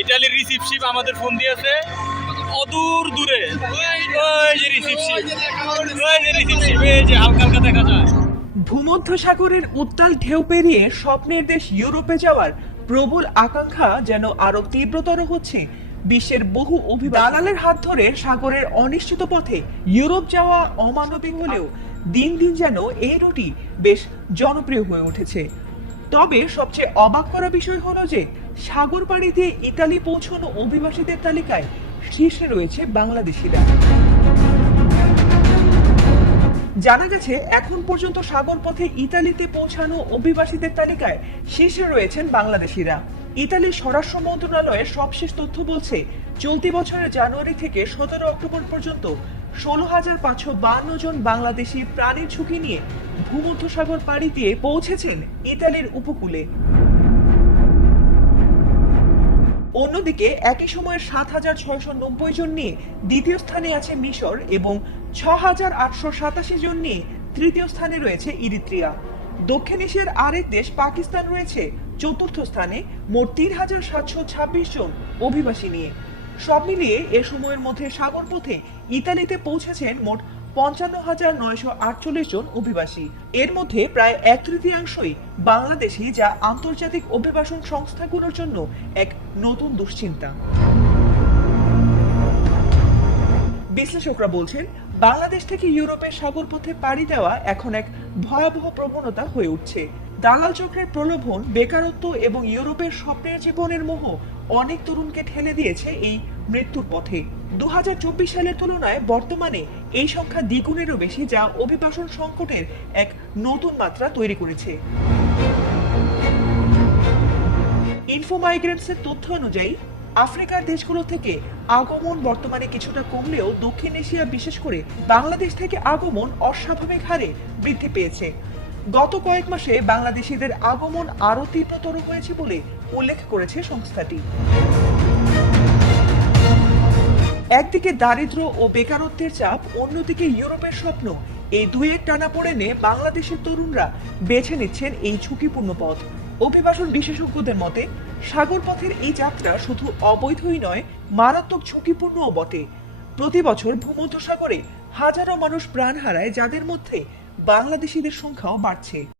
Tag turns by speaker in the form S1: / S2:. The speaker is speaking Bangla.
S1: ইটালির রিসিপশিপ আমাদের ফোন দিয়েছে। অদূর দূরে। যে রিসিপশিপ ওই যে রিসিপশিপ এই যে হালকা হালকা দেখা যায়।
S2: ভূমধ্যসাগরের উত্তাল ঢেউ পেরিয়ে স্বপ্নের দেশ ইউরোপে যাওয়ার প্রবল আকাঙ্ক্ষা যেন আরও তীব্রতর হচ্ছে বিশ্বের বহু অভিবালালের হাত ধরে সাগরের অনিশ্চিত পথে ইউরোপ যাওয়া অমানবিক হলেও দিন দিন যেন এই রুটি বেশ জনপ্রিয় হয়ে উঠেছে। তবে সবচেয়ে অবাক করা বিষয় হলো যে সাগর পাড়ি দিয়ে ইতালি পৌঁছানো অভিবাসীদের তালিকায় শীর্ষে রয়েছে বাংলাদেশিরা। জানা গেছে, এখন পর্যন্ত সাগর পথে ইতালিতে পৌঁছানো অভিবাসীদের তালিকায় শীর্ষে রয়েছেন বাংলাদেশিরা। ইতালির স্বরাষ্ট্র মন্ত্রণালয়ের সবশেষ তথ্য বলছে, চলতি বছরের জানুয়ারি থেকে সতেরো অক্টোবর পর্যন্ত ষোলো হাজার পাঁচশো বান্ন জন বাংলাদেশি প্রাণীর ঝুঁকি নিয়ে ভূমধ্যসাগর পাড়ি দিয়ে পৌঁছেছেন ইতালির উপকূলে। অন্যদিকে একই সময়ে সাত হাজার ছয়শো নব্বই জন নিয়ে দ্বিতীয় স্থানে আছে মিশর এবং ছ হাজার আটশো সাতাশি জন নিয়ে তৃতীয় স্থানে রয়েছে ইরিত্রিয়া। দক্ষিণ এশিয়ার আরেক দেশ পাকিস্তান রয়েছে, চতুর্থ স্থানে মোট তিন হাজার সাতশো ছাব্বিশ জন অভিবাসী নিয়ে। সব মিলিয়ে এ সময়ের মধ্যে সাগর পথে ইতালিতে পৌঁছেছেন মোট পঞ্চান্ন হাজার নয়শো আটচল্লিশ জন অভিবাসী। এর মধ্যে প্রায় এক তৃতীয়াংশই বাংলাদেশি, যা আন্তর্জাতিক অভিবাসন সংস্থাগুলোর জন্য এক নতুন দুশ্চিন্তা। বিশ্লেষকরা বলছেন, বাংলাদেশ থেকে ইউরোপের সাগর পথে পাড়ি দেওয়া এখন এক ভয়াবহ প্রবণতা হয়ে উঠছে। দালাল চক্রের প্রলোভন, বেকারত্ব এবং ইউরোপের স্বপ্নের জীবনের মোহ, অনেক তরুণকে ঠেলে দিয়েছে এই মৃত্যুর পথে দু হাজার চব্বিশ সালের তুলনায় বর্তমানে এই সংখ্যা দ্বিগুণেরও বেশি যা অভিবাসন সংকটের এক নতুন মাত্রা তৈরি করেছে। ইনফো মাইগ্রেন্টসের তথ্য অনুযায়ী, আফ্রিকার দেশগুলো থেকে আগমন বর্তমানে কিছুটা কমলেও দক্ষিণ এশিয়া, বিশেষ করে বাংলাদেশ থেকে আগমন অস্বাভাবিক হারে বৃদ্ধি পেয়েছে। গত কয়েক মাসে বাংলাদেশিদের আগমন আরও তীব্রতর হয়েছে বলে উল্লেখ করেছে সংস্থাটি। একদিকে দারিদ্র ও বেকারত্বের চাপ, অন্যদিকে ইউরোপের স্বপ্ন। এই দুয়ের টানাপোড়েনে বাংলাদেশের তরুণরা বেছে নিচ্ছেন এই ঝুঁকিপূর্ণ পথ। অভিবাসন বিশেষজ্ঞদের মতে সাগর পথের এই যাত্রা শুধু অবৈধই নয়, মারাত্মক ঝুঁকিপূর্ণও বটে। প্রতি বছর ভূমধ্যসাগরে হাজারো মানুষ প্রাণ হারায়, যাদের মধ্যে বাংলাদেশিদের সংখ্যাও বাড়ছে।